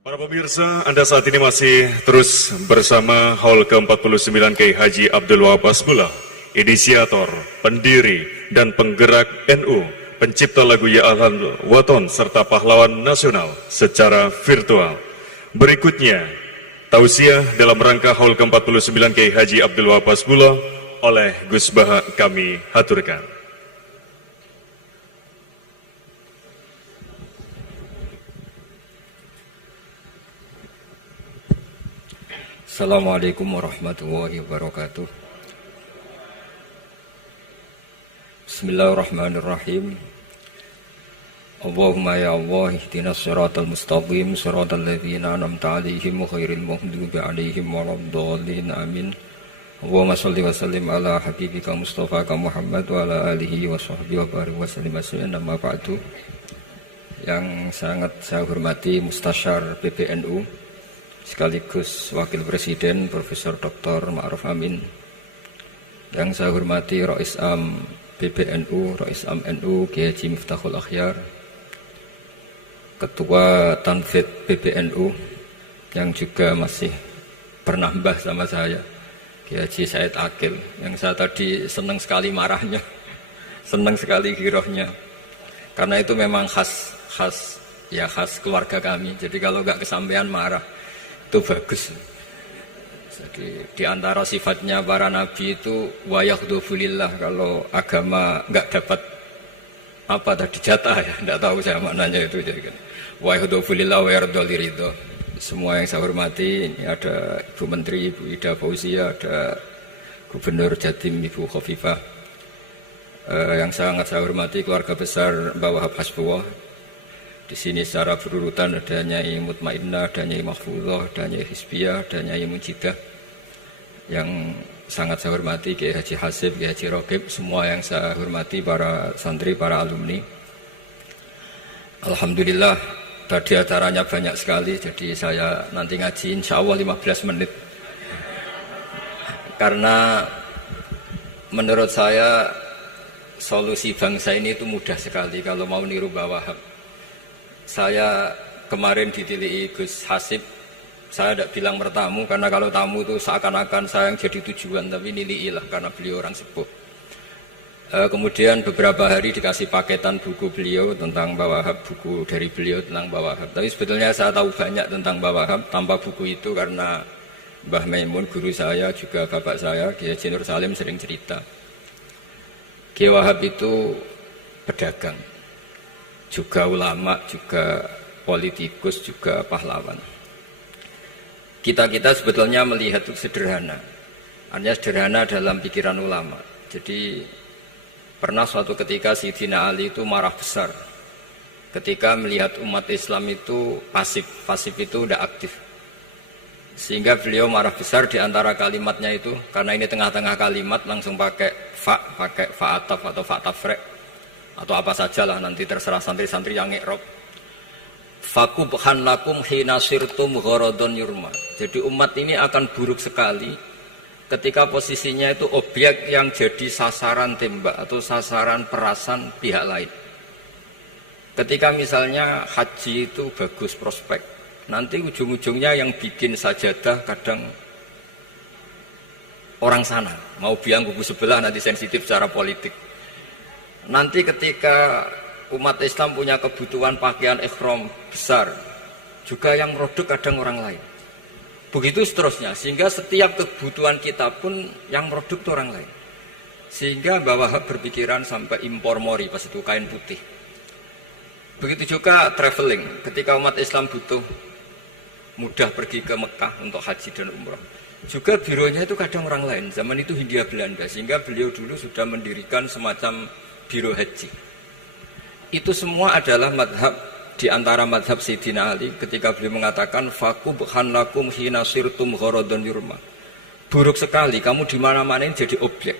Para pemirsa, Anda saat ini masih terus bersama Haul ke-49 Kiai Haji Abdul Wahab Hasbullah, inisiator, pendiri, dan penggerak NU, pencipta lagu Ya Ahlal Waton, serta pahlawan nasional secara virtual. Berikutnya, tausiah dalam rangka Haul ke-49 Kiai Haji Abdul Wahab Hasbullah oleh Gus Baha kami haturkan. Assalamualaikum warahmatullahi wabarakatuh. Bismillahirrahmanirrahim. Allahumma ya Allah ihdinas siratal mustaqim siratal ladzina an'amta 'alaihim ghairil maghdubi 'alaihim waladdallin amin. Allahumma shalli wa sallim ala habibika Mustafa Muhammad wa ala alihi wa sahbihi wa barik wa sallim amma ba'du. Yang sangat saya hormati Mustasyar PBNU sekaligus Wakil Presiden Profesor Dr. Ma'ruf Amin, yang saya hormati Rais Am PBNU, Rais Am NU Kiai Haji Miftahul Akhyar, Ketua Tanfid PBNU yang juga masih bernambah sama saya, Kiai Haji Said Akil, yang saya tadi senang sekali marahnya, senang sekali girohnya, karena itu memang khas keluarga kami. Jadi kalau nggak kesampaian marah itu bagus. Jadi di antara sifatnya para nabi itu wayakhdufulillah, kalau agama nggak dapat apa tadi jatah ya, nggak tahu saya maknanya itu. Jadi kan wayakhdufulillah wayardoliridho. Semua yang saya hormati, ini ada Ibu Menteri Ibu Ida Fauzia, ada Gubernur Jatim Ibu Khofifah, yang sangat saya hormati keluarga besar Mbak Wahab Hasbullah. Di sini secara berurutan ada Nyai Mutmainnah, ada Nyai Mahfuzah, ada Nyai Hizbiyah, ada Nyai Mujidah. Yang sangat saya hormati Kiai Haji Hasib, Kiai Haji Rokib, semua yang saya hormati para santri, para alumni. Alhamdulillah tadi acaranya banyak sekali, jadi saya nanti ngaji insya Allah 15 menit. Karena menurut saya solusi bangsa ini itu mudah sekali kalau mau niru Mbah Wahab. Saya kemarin ditilihi Gus Hasib, saya tidak bilang bertamu, karena kalau tamu itu seakan-akan saya yang jadi tujuan, tapi niliilah karena beliau orang sepuh. Kemudian beberapa hari dikasih paketan buku beliau tentang Mbah Wahab, buku dari beliau tentang Mbah Wahab. Tapi sebetulnya saya tahu banyak tentang Mbah Wahab tanpa buku itu, karena Mbah Maimun, guru saya, juga bapak saya, Kiai Haji Nur Salim sering cerita. Kiai Wahab itu pedagang, juga ulama, juga politikus, juga pahlawan. Kita sebetulnya melihat itu sederhana, hanya sederhana dalam pikiran ulama. Jadi pernah suatu ketika Sayyidina Ali itu marah besar ketika melihat umat Islam itu pasif itu tidak aktif, sehingga beliau marah besar. Di antara kalimatnya itu, karena ini tengah-tengah kalimat, langsung pakai fa'ataf atau fa'tafrek atau apa sajalah, nanti terserah santri-santri yang ngi'rob. Fakubhan lakum hina sirtum gharadun yurma. Jadi umat ini akan buruk sekali ketika posisinya itu objek yang jadi sasaran tembak atau sasaran perasan pihak lain. Ketika misalnya haji itu bagus prospek, nanti ujung-ujungnya yang bikin sajadah kadang orang sana, mau biang kubu sebelah, nanti sensitif secara politik. Nanti ketika umat Islam punya kebutuhan pakaian ihram besar, juga yang produk kadang orang lain. Begitu seterusnya, sehingga setiap kebutuhan kita pun yang produk itu orang lain. Sehingga Mbah Wahab berpikiran sampai impor mori, pas itu kain putih. Begitu juga traveling, ketika umat Islam butuh mudah pergi ke Mekah untuk haji dan umrah, juga bironya itu kadang orang lain. Zaman itu Hindia Belanda, sehingga beliau dulu sudah mendirikan semacam biro haji. Itu semua adalah madhab, di antara madhab Sayyidina Ali ketika beliau mengatakan fakubhan lakum hina sirtum gharadun yurma. Buruk sekali kamu di mana-mana ini jadi objek.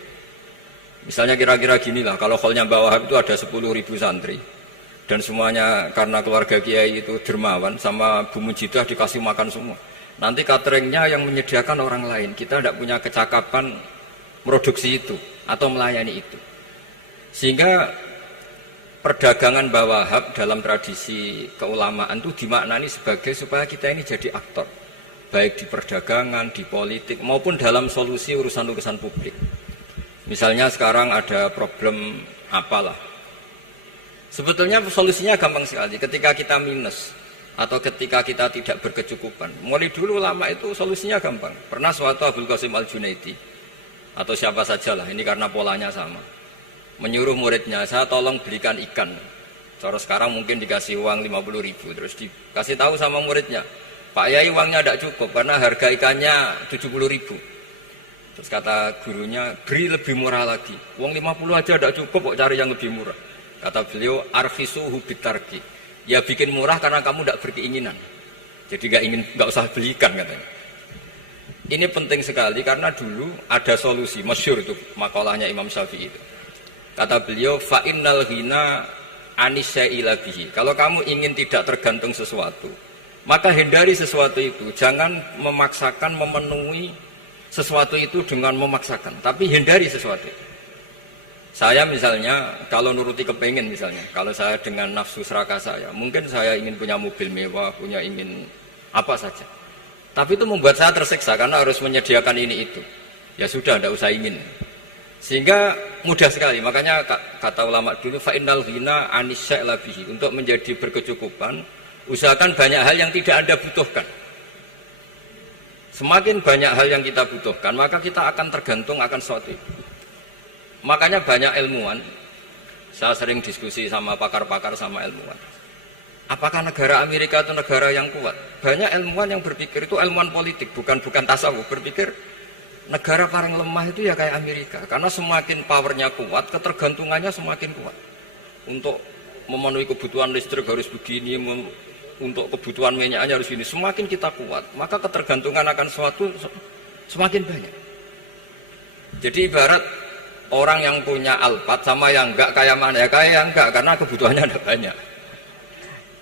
Misalnya kira-kira ginilah, kalau hallnya Mbah Wahab itu ada 10.000 santri, dan semuanya karena keluarga kiai itu dermawan, sama Bu Mujidah dikasih makan semua. Nanti cateringnya yang menyediakan orang lain, kita tidak punya kecakapan produksi itu atau melayani itu. Sehingga perdagangan Wahab dalam tradisi keulamaan itu dimaknani sebagai supaya kita ini jadi aktor, baik di perdagangan, di politik, maupun dalam solusi urusan-urusan publik. Misalnya sekarang ada problem apalah. Sebetulnya solusinya gampang sekali. Ketika kita minus atau ketika kita tidak berkecukupan, mulai dulu ulama itu solusinya gampang. Pernah suatu Abdul Qasim Al-Junaidi atau siapa sajalah, ini karena polanya sama, menyuruh muridnya, saya tolong belikan ikan. Cara sekarang mungkin dikasih uang 50.000, terus dikasih tahu sama muridnya, Pak Yai uangnya tidak cukup karena harga ikannya 70.000. Terus kata gurunya, beri lebih murah lagi. Uang 50 aja tidak cukup, kok cari yang lebih murah. Kata beliau, arkhisuhu bitarki. Ya bikin murah karena kamu tidak berkeinginan. Jadi nggak usah belikan katanya. Ini penting sekali karena dulu ada solusi, masyhur itu makalahnya Imam Syafi'i itu. Kata beliau, fa innal ghina anisya'ila bihi. Kalau kamu ingin tidak tergantung sesuatu, maka hindari sesuatu itu. Jangan memaksakan memenuhi sesuatu itu dengan memaksakan, tapi hindari sesuatu. Saya misalnya kalau nuruti kepengin misalnya, kalau saya dengan nafsu serakah saya, mungkin saya ingin punya mobil mewah, ingin apa saja. Tapi itu membuat saya tersiksa karena harus menyediakan ini itu. Ya sudah, tidak usah ingin. Sehingga mudah sekali. Makanya kata ulama dulu, fa innal ghina anisya'la bihi. Untuk menjadi berkecukupan, usahakan banyak hal yang tidak Anda butuhkan. Semakin banyak hal yang kita butuhkan, maka kita akan tergantung akan sesuatu itu. Makanya banyak ilmuwan, saya sering diskusi sama pakar-pakar sama ilmuwan. Apakah negara Amerika itu negara yang kuat? Banyak ilmuwan yang berpikir itu ilmuwan politik, bukan tasawuf, berpikir negara paling lemah itu ya kayak Amerika, karena semakin powernya kuat, ketergantungannya semakin kuat. Untuk memenuhi kebutuhan listrik harus begini, untuk kebutuhan minyaknya harus ini. Semakin kita kuat, maka ketergantungan akan sesuatu semakin banyak. Jadi ibarat orang yang punya Alphard sama yang enggak, kayak mana ya? Kayak yang enggak, karena kebutuhannya ada banyak.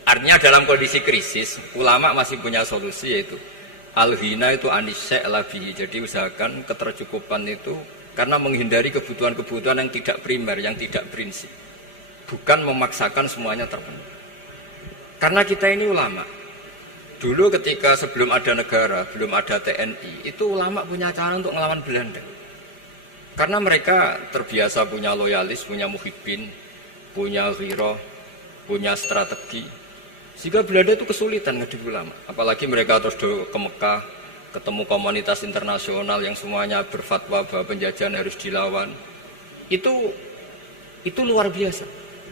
Artinya dalam kondisi krisis, ulama masih punya solusi, yaitu al-ghina itu anisya'la bihi. Jadi usahakan ketercukupan itu karena menghindari kebutuhan-kebutuhan yang tidak primer, yang tidak prinsip. Bukan memaksakan semuanya terpenuhi. Karena kita ini ulama. Dulu ketika sebelum ada negara, belum ada TNI, itu ulama punya cara untuk melawan Belanda. Karena mereka terbiasa punya loyalis, punya muhibbin, punya ghirah, punya strategi. Sehingga Belanda itu kesulitan ngedidik ulama. Apalagi mereka terus ke Mekah, ketemu komunitas internasional yang semuanya berfatwa bahwa penjajahan harus dilawan. Itu luar biasa.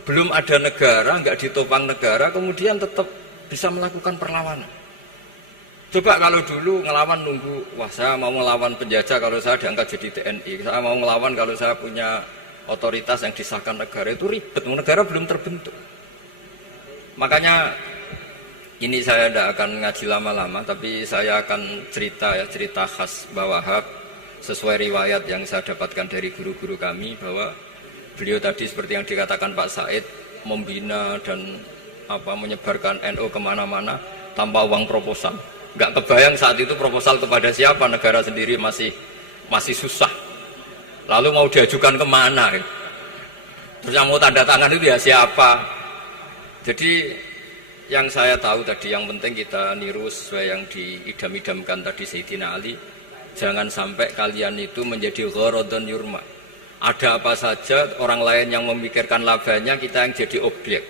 Belum ada negara, nggak ditopang negara, kemudian tetap bisa melakukan perlawanan. Coba kalau dulu ngelawan nunggu, wah saya mau ngelawan penjajah kalau saya diangkat jadi TNI, saya mau ngelawan kalau saya punya otoritas yang disahkan negara, itu ribet, negara belum terbentuk. Makanya ini saya tidak akan ngaji lama-lama, tapi saya akan cerita khas Wahab sesuai riwayat yang saya dapatkan dari guru-guru kami, bahwa beliau tadi seperti yang dikatakan Pak Said, membina dan menyebarkan NU kemana-mana tanpa uang proposal. Nggak kebayang saat itu proposal kepada siapa, negara sendiri masih susah. Lalu mau diajukan kemana? Terus yang mau tanda tangan itu ya siapa? Jadi yang saya tahu tadi, yang penting kita niru sesuai yang diidam-idamkan tadi Sayyidina Ali. Jangan sampai kalian itu menjadi gharadun yurma. Ada apa saja orang lain yang memikirkan labanya, kita yang jadi objek.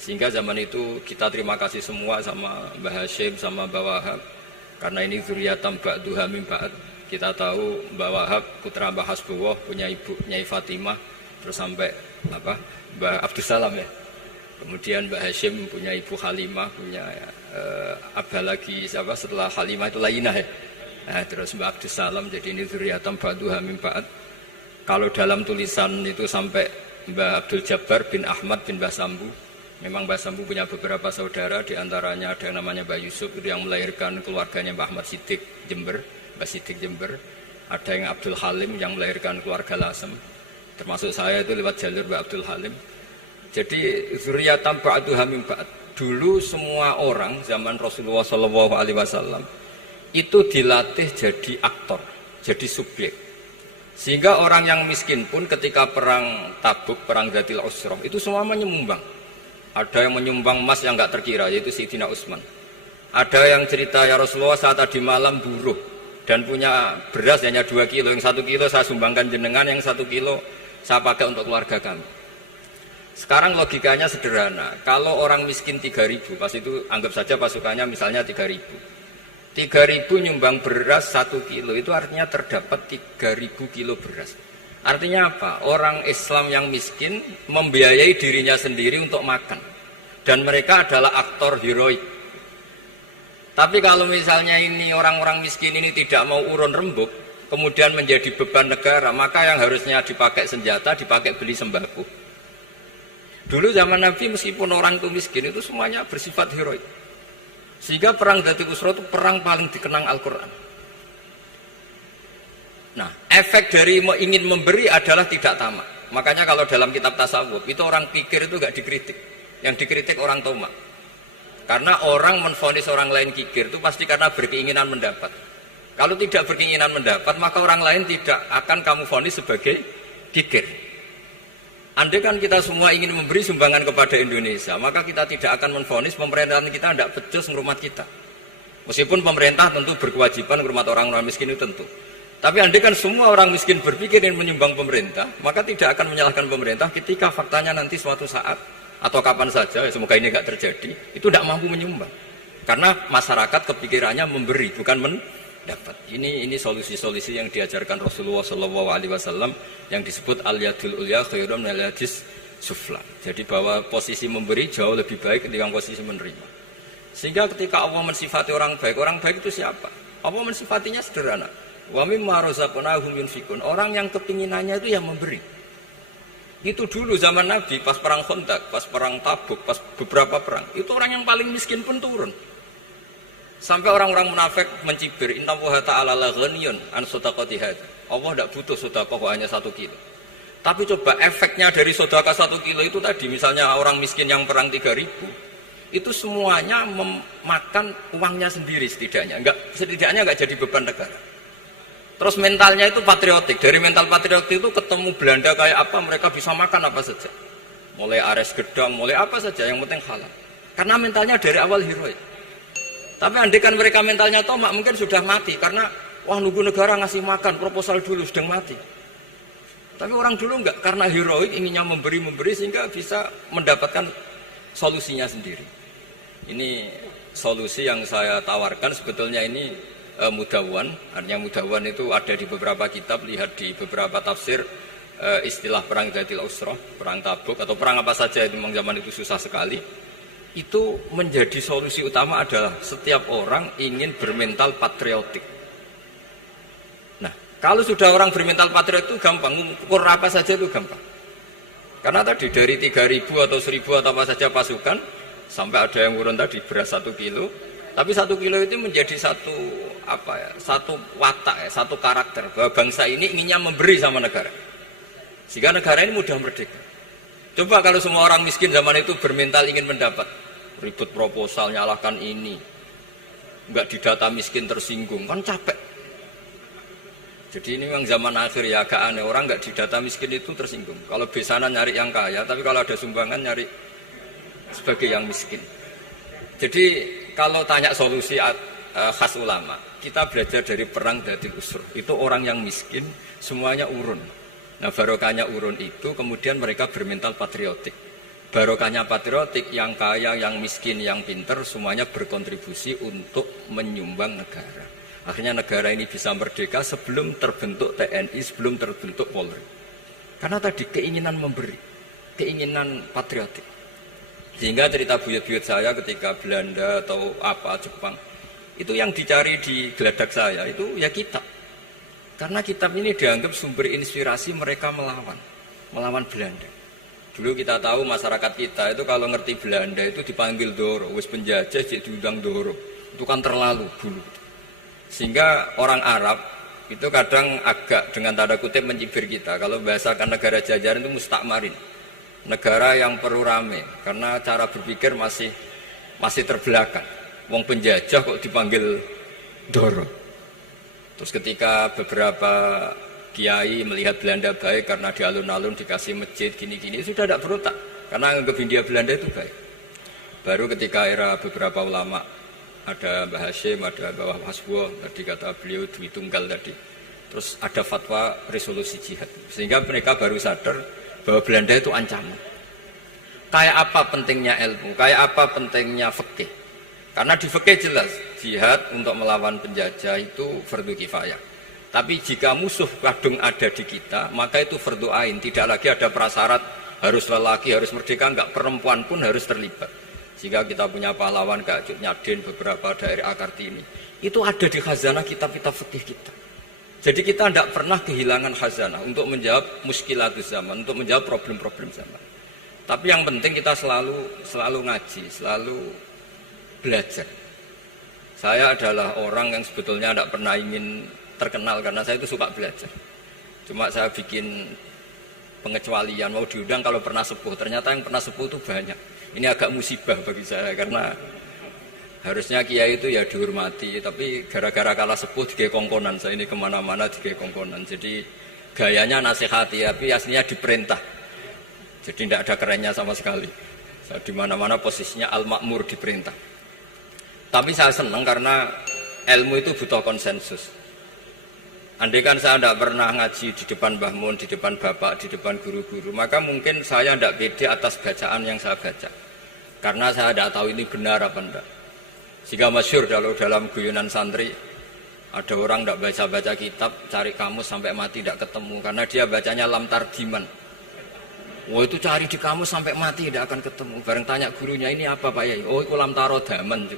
Sehingga zaman itu kita terima kasih semua sama Mbah Hashim, sama Mbah Wahab. Karena ini zuriyatam ba'duha min ba'd. Kita tahu Mbah Wahab putra Mbah Hasbullah, punya ibu Nyai Fatimah, terus sampai Mbah Abdus Salam ya. Kemudian Mbah Hashim punya ibu Halimah, punya abah lagi siapa setelah Halimah itu Lainah ya. Terus Mbah Abdus Salam, jadi ini zuriyatam ba'duha min ba'd. Kalau dalam tulisan itu sampai Mbah Abdul Jabbar bin Ahmad bin Mbah Sambu. Memang Mbah Sambu punya beberapa saudara, diantaranya ada yang namanya Mbah Yusuf, itu yang melahirkan keluarganya Mbah Ahmad Siddiq Jember, Mbah Siddiq Jember. Ada yang Abdul Halim yang melahirkan keluarga Lasem, termasuk saya itu lewat jalur Mbah Abdul Halim. Jadi zuriyatam ba'duha min ba'd. Dulu semua orang zaman Rasulullah SAW itu dilatih jadi aktor, jadi subjek. Sehingga orang yang miskin pun ketika perang Tabuk, perang Dzatil Usrah, itu semua menyumbang. Ada yang menyumbang emas yang nggak terkira, yaitu Sayyidina Utsman. Ada yang cerita, ya Rasulullah saat tadi malam buruh dan punya beras hanya 2 kilo, yang 1 kilo saya sumbangkan jenengan, yang 1 kilo saya pakai untuk keluarga kami. Sekarang logikanya sederhana, kalau orang miskin 3.000, pas itu anggap saja pasukannya misalnya 3.000. 3.000 nyumbang beras 1 kilo, itu artinya terdapat 3.000 kilo beras. Artinya apa? Orang Islam yang miskin membiayai dirinya sendiri untuk makan. Dan mereka adalah aktor heroik. Tapi kalau misalnya ini orang-orang miskin ini tidak mau urun rembuk, kemudian menjadi beban negara, maka yang harusnya dipakai senjata, dipakai beli sembako. Dulu zaman Nabi meskipun orang itu miskin, itu semuanya bersifat heroik. Sehingga perang Dzatil Usrah itu perang paling dikenang Al-Quran. Nah, efek dari ingin memberi adalah tidak tamak. Makanya kalau dalam kitab tasawuf, itu orang pikir itu gak dikritik. Yang dikritik orang tamak. Karena orang menvonis orang lain kikir itu pasti karena berkeinginan mendapat. Kalau tidak berkeinginan mendapat, maka orang lain tidak akan kamu vonis sebagai kikir. Andai kan kita semua ingin memberi sumbangan kepada Indonesia, maka kita tidak akan menvonis pemerintahan kita tidak becus ngurmat kita. Meskipun pemerintah tentu berkewajiban ngurmat orang-orang miskin itu tentu. Tapi andai kan semua orang miskin berpikir ingin menyumbang pemerintah, maka tidak akan menyalahkan pemerintah ketika faktanya nanti suatu saat atau kapan saja, semoga ini tidak terjadi, itu tidak mampu menyumbang. Karena masyarakat kepikirannya memberi, bukan mendapat. Ini solusi-solusi yang diajarkan Rasulullah SAW yang disebut al-yadul ulya khairun minal yadis sufla. Jadi bahwa posisi memberi jauh lebih baik ketimbang posisi menerima. Sehingga ketika Allah mensifati orang baik itu siapa? Allah mensifatinya sederhana. Wa mimma razaqnahum yunfikun. Orang yang kepinginannya itu yang memberi. Itu dulu zaman Nabi pas perang Khandaq, pas perang Tabuk, pas beberapa perang, itu orang yang paling miskin pun turun. Sampai orang-orang munafik mencibir, inna Allaha ta'ala la ghaniyun an shadaqati hadza. Allah tidak butuh sedekah hanya 1 kilo. Tapi coba efeknya dari sedekah 1 kilo itu tadi, misalnya orang miskin yang perang 3.000, itu semuanya memakan uangnya sendiri setidaknya enggak jadi beban negara. Terus mentalnya itu patriotik. Dari mental patriotik itu ketemu Belanda kayak apa, mereka bisa makan apa saja. Mulai ares gedang, mulai apa saja, yang penting halal. Karena mentalnya dari awal heroik. Tapi andai kan mereka mentalnya tomak, mungkin sudah mati. Karena, wah nunggu negara ngasih makan, proposal dulu, sedang mati. Tapi orang dulu enggak, karena heroik, inginnya memberi sehingga bisa mendapatkan solusinya sendiri. Ini solusi yang saya tawarkan, sebetulnya ini mudawwan. Artinya mudawwan itu ada di beberapa kitab, lihat di beberapa tafsir istilah perang Dzatil Usrah, perang Tabuk, atau perang apa saja, itu memang zaman itu susah sekali. Itu menjadi solusi utama adalah setiap orang ingin bermental patriotik. Nah, kalau sudah orang bermental patriotik itu gampang, ukur apa saja itu gampang. Karena tadi dari 3.000 atau 1.000 atau apa saja pasukan, sampai ada yang urun tadi beras 1 kilo, tapi 1 kilo itu menjadi satu watak, satu karakter bahwa bangsa ini inginnya memberi sama negara, sehingga negara ini mudah merdeka. Coba kalau semua orang miskin zaman itu bermental ingin mendapat, ribut proposal, nyalahkan ini, enggak didata miskin tersinggung, kan capek. Jadi ini memang zaman akhir ya, agak aneh, orang enggak didata miskin itu tersinggung. Kalau besanan nyari yang kaya, tapi kalau ada sumbangan nyari sebagai yang miskin. Jadi kalau tanya solusi khas ulama, kita belajar dari perang Dzatil Usrah. Itu orang yang miskin semuanya urun. Nah barokahnya urun itu kemudian mereka bermental patriotik. Barokahnya patriotik, yang kaya, yang miskin, yang pinter semuanya berkontribusi untuk menyumbang negara. Akhirnya negara ini bisa merdeka sebelum terbentuk TNI, sebelum terbentuk Polri. Karena tadi keinginan memberi, keinginan patriotik. Sehingga cerita buyut-buyut saya ketika Belanda atau apa Jepang, itu yang dicari di geladak saya itu ya kitab. Karena kitab ini dianggap sumber inspirasi mereka melawan Belanda. Dulu kita tahu masyarakat kita itu kalau ngerti Belanda itu dipanggil Doro, wis penjajah jadi diundang Doro. Itu kan terlalu dulu. Sehingga orang Arab itu kadang agak dengan tanda kutip mencibir kita. Kalau bahasakan negara jajahan itu mustakmarin. Negara yang perlu rame karena cara berpikir masih terbelakang. Wong penjajah kok dipanggil Doro. Terus ketika beberapa kiai melihat Belanda baik karena di alun-alun dikasih masjid gini-gini, sudah tidak berotak karena anggap Hindia Belanda itu baik. Baru ketika era beberapa ulama, ada Mbah Hashim, ada Mbah Hasbuh, tadi kata beliau Dwi Tunggal tadi, terus ada fatwa resolusi jihad, sehingga mereka baru sadar bahwa Belanda itu ancaman. Kayak apa pentingnya ilmu, kayak apa pentingnya fikih. Karena di fikih jelas jihad untuk melawan penjajah itu fardu kifayah. Tapi jika musuh kadung ada di kita, maka itu fardu ain. Tidak lagi ada prasyarat harus lelaki, harus merdeka, enggak, perempuan pun harus terlibat. Jika kita punya pahlawan kayak Cut Nyadin, beberapa daerah Kartini, itu ada di khazanah kitab-kitab fikih kita. Jadi kita tidak pernah kehilangan khazanah untuk menjawab muskilatus zaman, untuk menjawab problem-problem zaman. Tapi yang penting kita selalu ngaji, selalu belajar. Saya adalah orang yang sebetulnya tidak pernah ingin terkenal karena saya itu suka belajar. Cuma saya bikin pengecualian, mau diundang kalau pernah sepuh. Ternyata yang pernah sepuh itu banyak. Ini agak musibah bagi saya karena harusnya kiai itu ya dihormati, tapi gara-gara kalah sepuh digawe kongkonan. Saya ini kemana-mana digawe kongkonan. Jadi gayanya nasihati, tapi aslinya diperintah. Jadi tidak ada kerennya sama sekali. Saya di mana-mana posisinya al-makmur, diperintah. Tapi saya senang karena ilmu itu butuh konsensus. Andai kan saya tidak pernah ngaji di depan Mbah Mun, di depan bapak, di depan guru-guru, maka mungkin saya tidak pede atas bacaan yang saya baca. Karena saya tidak tahu ini benar apa tidak. Jika masyhur dalam guyonan santri, ada orang tidak baca-baca kitab, cari kamus sampai mati tidak ketemu. Karena dia bacanya lam tardiman. Wah, itu cari di kamus sampai mati tidak akan ketemu. Bareng tanya gurunya, ini apa Pak Yai? Oh, itu lam tarodaman.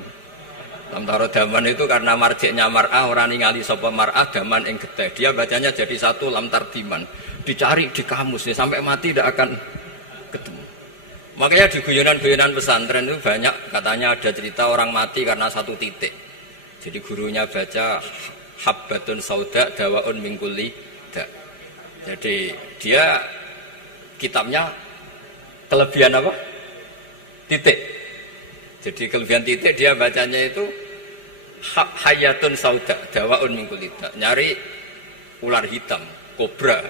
Lam tarodaman itu karena marjiknya mar'ah, orang ningali sapa mar'ah daman ing getih. Dia bacanya jadi satu lam tardiman. Dicari di kamus ya, sampai mati tidak akan ketemu. Makanya di guyonan-guyonan pesantren itu banyak katanya ada cerita orang mati karena satu titik. Jadi gurunya baca habbatun sauda dawaun min kulli da. Jadi dia kitabnya kelebihan apa? Titik. Jadi kelebihan titik dia bacanya itu hayatun sauda dawaun min kulli da. Nyari ular hitam, kobra,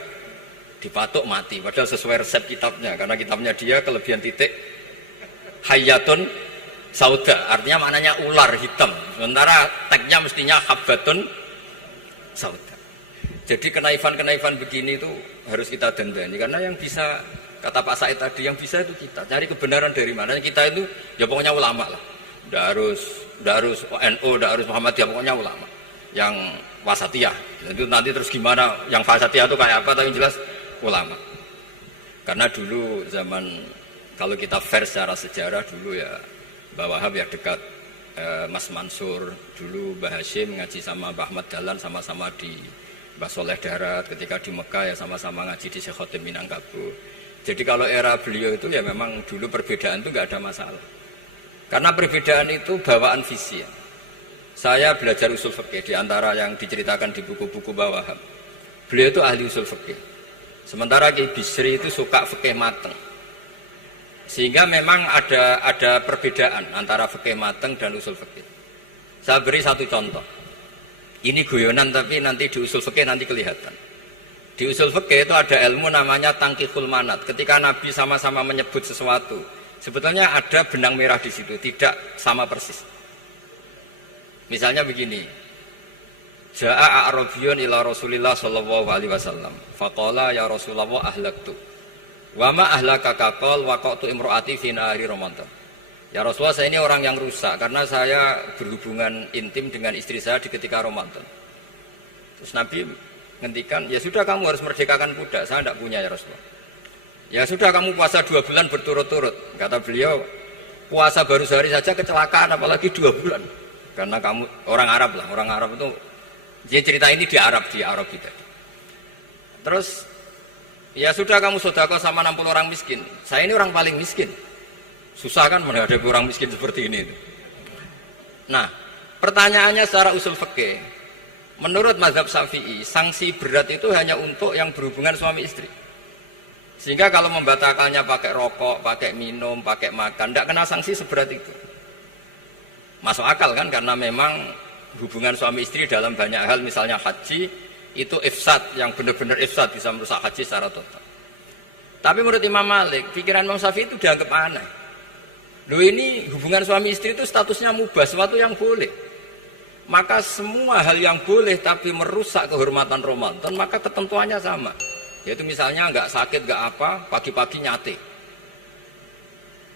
dipatuk mati. Padahal sesuai resep kitabnya, karena kitabnya dia kelebihan titik hayatun sauda, artinya maknanya ular hitam. Sementara tagnya mestinya habbatun sauda. Jadi kenaifan-kenaifan begini itu harus kita dandani, karena yang bisa, kata Pak Said tadi, yang bisa itu kita cari kebenaran dari mana. Kita itu ya pokoknya ulama lah. Tidak harus NU, tidak harus Muhammadiyah, pokoknya ulama yang wasatiyah. Itu nanti terus gimana yang wasatiyah itu kayak apa, tapi yang jelas ulama. Karena dulu zaman, kalau kita fair secara sejarah dulu ya Mbah Wahab ya dekat Mas Mansur, dulu Mbah Hashim ngaji sama Mbah Ahmad Dahlan, sama-sama di Mbah Soleh Darat, ketika di Mekah ya sama-sama ngaji di Syekh Khotim Minangkabau. Jadi kalau era beliau itu ya memang dulu perbedaan itu nggak ada masalah. Karena perbedaan itu bawaan visi ya. Saya belajar usul fikih di antara yang diceritakan di buku-buku Mbah Wahab. Beliau itu ahli usul fikih. Sementara Ki Bisri itu suka fikih mateng. Sehingga memang ada perbedaan antara fikih mateng dan usul fikih. Saya beri satu contoh. Ini guyonan tapi nanti di usul fikih nanti kelihatan. Di usul fikih itu ada ilmu namanya tangkihul manat. Ketika Nabi sama-sama menyebut sesuatu, sebetulnya ada benang merah di situ, tidak sama persis. Misalnya begini, Ja'a A'rabiyun ila Rasulillah sallallahu alaihi wasallam. Faqala ya Rasulullah ahlaktu. Wa ma ahlaka qal waqatu imraati fi nahari Ramadan. Ya Rasulullah, saya ini orang yang rusak karena saya berhubungan intim dengan istri saya di ketika Ramadan. Terus Nabi ngendikan, ya sudah kamu harus merdekakan budak, saya tidak punya ya Rasulullah. Ya sudah kamu puasa 2 bulan berturut-turut. Kata beliau, puasa baru sehari saja kecelakaan apalagi 2 bulan. Karena kamu orang Arab lah, orang Arab itu dia cerita ini di Arab kita. Terus ya sudah kamu sedekah sama 60 orang miskin. Saya ini orang paling miskin. Susah kan menghadapi orang miskin seperti ini. Nah, pertanyaannya secara usul fikih. Menurut mazhab Syafi'i, sanksi berat itu hanya untuk yang berhubungan suami istri. Sehingga kalau membatalkannya pakai rokok, pakai minum, pakai makan, tidak kena sanksi seberat itu. Masuk akal kan, karena memang hubungan suami istri dalam banyak hal, misalnya haji, Itu ifsad, yang benar-benar ifsad, bisa merusak haji secara total. Tapi menurut Imam Malik, pikiran Imam Syafi'i itu dianggap aneh. Loh, ini hubungan suami istri itu statusnya mubah, sesuatu yang boleh. Maka semua hal yang boleh tapi merusak kehormatan Ramadan, maka ketentuannya sama. Yaitu misalnya nggak sakit, nggak apa, pagi-pagi nyate.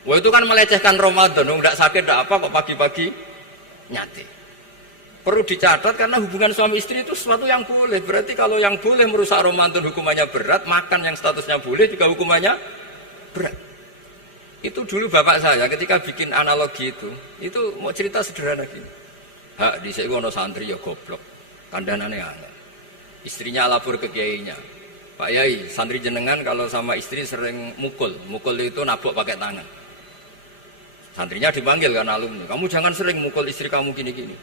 Wah, itu kan melecehkan Ramadan, nggak sakit, nggak apa, kok pagi-pagi nyate. Perlu dicatat karena hubungan suami istri itu sesuatu yang boleh. Berarti kalau yang boleh merusak Ramadan hukumannya berat, makan yang statusnya boleh juga hukumannya berat. Itu dulu bapak saya ketika bikin analogi itu mau cerita sederhana gini. Hak di ono santri ya goblok, kandhanane aneh. Istrinya lapor ke kiainya. Pak Yai, santri jenengan kalau sama istri sering mukul itu nabok pakai tangan. Santrinya dipanggil kan alumni, kamu jangan sering mukul istri kamu gini-gini.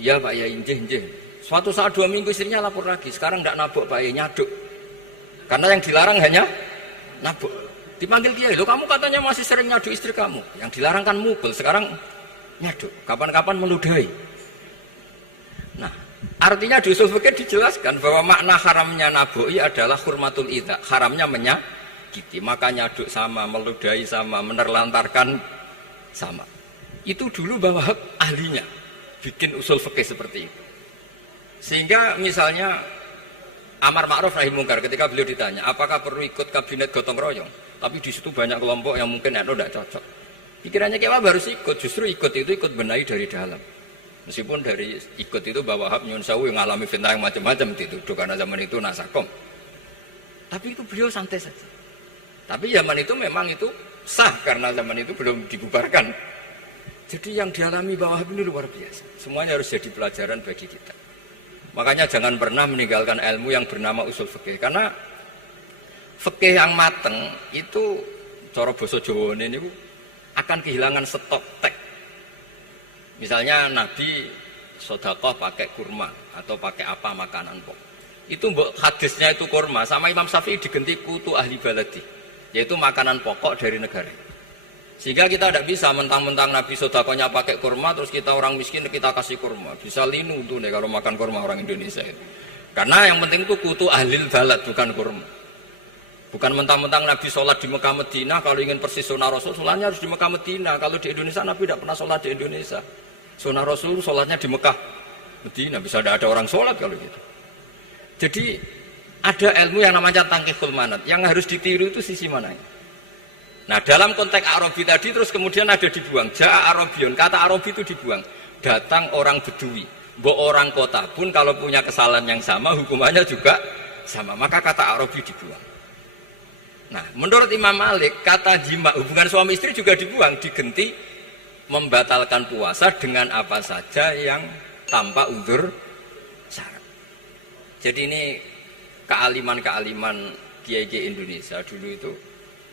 Iya Pak Yai, njeh. Suatu saat 2 minggu istrinya lapor lagi, sekarang tidak nabok Pak Yai, nyaduk. Karena yang dilarang hanya nabok. Dipanggil Kiai, lo kamu katanya masih sering nyaduk istri kamu. Yang dilarang kan mukul, sekarang nyaduk. Kapan-kapan meludahi. Nah, artinya di usul fikih dijelaskan bahwa makna haramnya naboi adalah hurmatul idza, haramnya menyakiti. Maka nyaduk sama, meludahi sama, menerlantarkan sama. Itu dulu bahwa ahlinya bikin usul fikih seperti itu. Sehingga misalnya amar ma'ruf nahi mungkar, ketika beliau ditanya apakah perlu ikut kabinet gotong royong, tapi di situ banyak kelompok yang mungkin tidak cocok. Pikirannya kita harus ikut, justru ikut itu ikut benahi dari dalam. Meskipun dari ikut itu bahwa Wahab nyun sewu yang ngalami fitnah yang macam-macam dituduh karena zaman itu nasakom. Tapi itu beliau santai saja. Tapi zaman itu memang itu sah karena zaman itu belum dibubarkan. Jadi yang dialami Wahab ini luar biasa. Semuanya harus jadi pelajaran bagi kita. Makanya jangan pernah meninggalkan ilmu yang bernama usul fikih. Karena fikih yang mateng itu cara basa Jawa ini akan kehilangan stok teks. Misalnya Nabi sedekah pakai kurma atau pakai apa makanan pokok. Itu hadisnya itu kurma, sama Imam Syafi'i digenti kutu ahli baladi, yaitu makanan pokok dari negara. Sehingga kita tidak bisa mentang-mentang Nabi sedekahnya pakai kurma terus kita orang miskin kita kasih kurma. Bisa linu tuh nih kalau makan kurma orang Indonesia itu. Karena yang penting itu kutu ahli balad, bukan kurma. Bukan mentang-mentang Nabi sholat di Mekah Medina, kalau ingin persis sunnah Rasul, sholatnya harus di Mekah Medina. Kalau di Indonesia Nabi tidak pernah sholat di Indonesia. Sunnah Rasul sholatnya di Mekah Medina, bisa ada orang sholat kalau gitu. Jadi ada ilmu yang namanya tangkihul manat, yang harus ditiru itu sisi mananya. Nah dalam konteks Arabi tadi terus kemudian ada dibuang, Ja'a Arabion, kata Arabi itu dibuang. Datang orang Bedui, orang kota pun kalau punya kesalahan yang sama hukumannya juga sama, maka kata Arabi dibuang. Nah menurut Imam Malik kata jima, hubungan suami istri juga dibuang, digenti membatalkan puasa dengan apa saja yang tanpa uzur syarat. Jadi ini kealiman-kealiman kiai-kiai Indonesia dulu itu.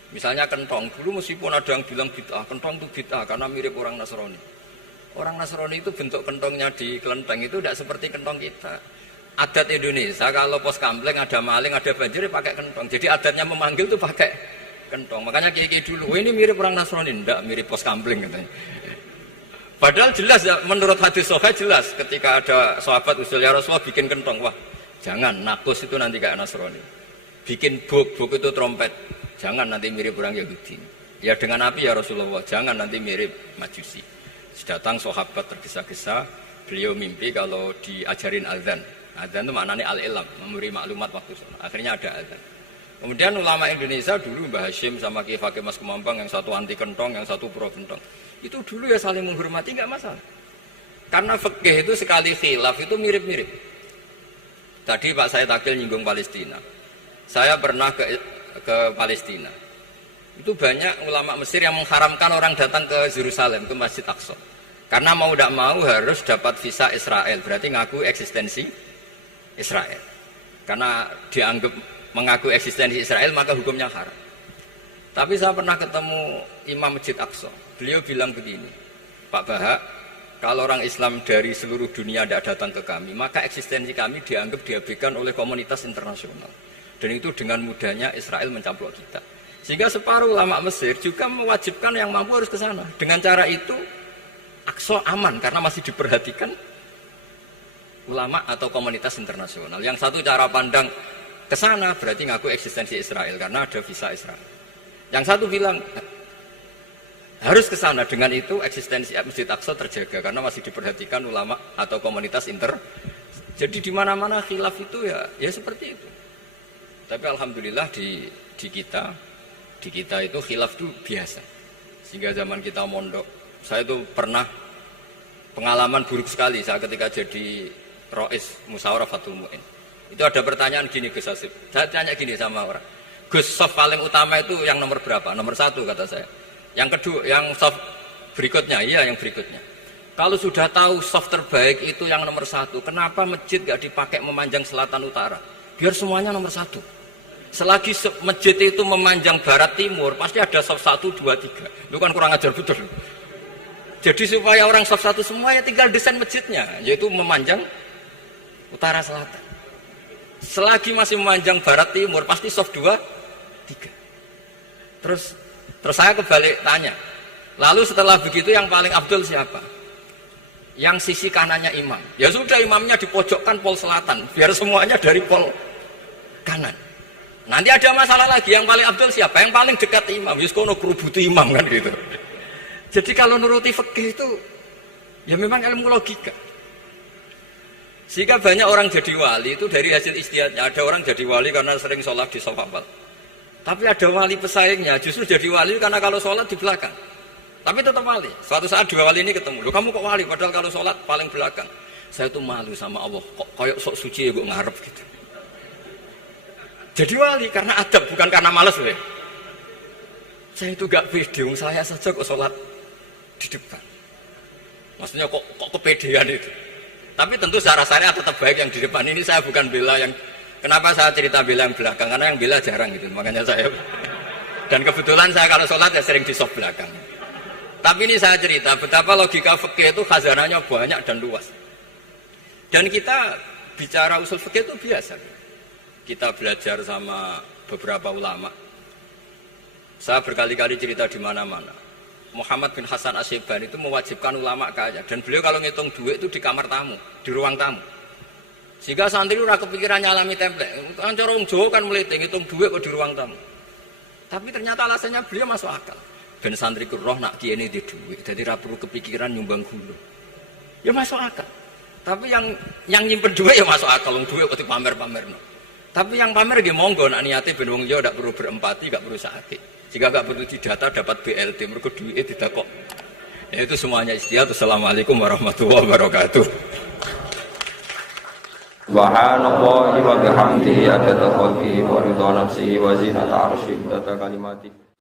Misalnya kentong, dulu meskipun ada yang bilang bid'ah, kentong itu bid'ah karena mirip orang Nasrani. Orang Nasrani itu bentuk kentongnya di kelenteng itu tidak seperti kentong kita. Adat Indonesia kalau pos kampleng ada maling, ada banjir pakai kentong. Jadi adatnya memanggil itu pakai kentong. Makanya kiai-kiai dulu, ini mirip orang Nasrani, enggak mirip pos kampleng katanya. Padahal jelas ya, menurut hadis sahih jelas ketika ada sahabat usul ya Rasulullah bikin kentong, wah jangan, nakus itu nanti kayak Nasrani. Bikin buk itu trompet, jangan nanti mirip orang Yahudi. Ya dengan api ya Rasulullah, jangan nanti mirip Majusi. Datang sahabat tergesa-gesa, beliau mimpi kalau diajarin azan. Azan itu maknanya al-ilam, memberi maklumat waktu sholat. Akhirnya ada azan. Kemudian ulama Indonesia dulu Mbah Hashim sama Kiai Fakih Mas Kemampang, yang satu anti kentong, yang satu pro kentong. Itu dulu ya saling menghormati, nggak masalah. Karena fikih itu sekali khilaf itu mirip-mirip. Tadi Pak saya Takil nyinggung Palestina. Saya pernah ke Palestina. Itu banyak ulama Mesir yang mengharamkan orang datang ke Yerusalem, ke Masjid Aqsa. Karena mau tidak mau harus dapat visa Israel, berarti ngaku eksistensi Israel. Karena dianggap mengaku eksistensi Israel maka hukumnya haram. Tapi saya pernah ketemu Imam Masjid Aqsa. Beliau bilang begini, Pak Bahak, kalau orang Islam dari seluruh dunia tidak datang ke kami, maka eksistensi kami dianggap diabaikan oleh komunitas internasional. Dan itu dengan mudahnya Israel mencaplok kita. Sehingga separuh ulama Mesir juga mewajibkan yang mampu harus ke sana. Dengan cara itu, Aqsa aman karena masih diperhatikan ulama atau komunitas internasional. Yang satu cara pandang ke sana berarti ngaku eksistensi Israel karena ada visa Israel. Yang satu bilang harus ke sana, dengan itu eksistensi Masjid Aqsa terjaga karena masih diperhatikan ulama atau komunitas Jadi di mana-mana khilaf itu ya seperti itu. Tapi alhamdulillah di kita itu khilaf itu biasa. Sehingga zaman kita mondok, saya itu pernah pengalaman buruk sekali saya ketika jadi Rois Musyawarah Fathul Mu'in. Itu ada pertanyaan gini Gus Hasib. Saya tanya gini sama orang, Gus, soft paling utama itu yang nomor berapa? Nomor 1 kata saya. Yang kedua, yang soft berikutnya, iya yang berikutnya. Kalau sudah tahu soft terbaik itu yang nomor 1, kenapa masjid gak dipakai memanjang selatan utara? Biar semuanya nomor 1. Selagi masjid itu memanjang barat timur, pasti ada soft 1, 2, 3. Itu kan kurang ajar betul. Jadi supaya orang soft 1 semua ya tinggal desain masjidnya, yaitu memanjang utara selatan. Selagi masih memanjang barat timur, pasti soft 2, 3. Terus saya kebalik tanya, lalu setelah begitu yang paling abdul siapa? Yang sisi kanannya imam. Ya sudah, imamnya dipojokkan pol selatan, biar semuanya dari pol kanan. Nanti ada masalah lagi, yang paling abdul siapa? Yang paling dekat imam. Yuskono kerubuti imam kan gitu. Jadi kalau nuruti fikih itu ya memang ilmu logika. Sehingga banyak orang jadi wali itu dari hasil ijtihadnya. Ada orang jadi wali karena sering sholat di shaf awal. Tapi ada wali pesaingnya justru jadi wali karena kalau sholat di belakang. Tapi tetap wali. Suatu saat 2 wali ini ketemu. Loh, kamu kok wali padahal kalau sholat paling belakang. Saya tuh malu sama Allah. Kok kayak sok suci ya kok ngarep gitu. Jadi wali karena adab bukan karena malas loh. Saya itu gak pede. Saya saja kok sholat di depan. Maksudnya kok kepedean itu. Tapi tentu secara syariat tetap baik yang di depan. Ini saya bukan bela yang, kenapa saya cerita bela yang belakang, karena yang bela jarang gitu, makanya saya. Dan kebetulan saya kalau sholat ya sering di sop belakang. Tapi ini saya cerita betapa logika fikih itu khazanahnya banyak dan luas. Dan kita bicara usul fikih itu biasa. Kita belajar sama beberapa ulama. Saya berkali-kali cerita di mana-mana. Muhammad bin Hasan Asyibani itu mewajibkan ulama kaya, dan beliau kalau ngitung duit itu di kamar tamu, di ruang tamu. Sehingga santri ora kepikiran nyalami template. Kan cara wong Jawa kan meliting ngitung duit kok di ruang tamu. Tapi ternyata alasannya beliau masuk akal. Ben santri ku roh nak kiye di duit, jadi ora perlu kepikiran nyumbang gulu. Ya masuk akal. Tapi yang nyimpen duit ya masuk akal, wong duit kok dipamer-pamerno. Tapi yang pamer nggih monggo nak niate ben wong liya ndak perlu berempati, nggak perlu sakit. Jika nggak perlu didata dapat BLT, mereka duitnya tidak kok. Ya, itu semuanya istihad. Assalamualaikum warahmatullahi wabarakatuh. Subhanallah wa bihamdihi adada khalqihi wa ridha nafsihi wa zinata arsyih wa kalimati.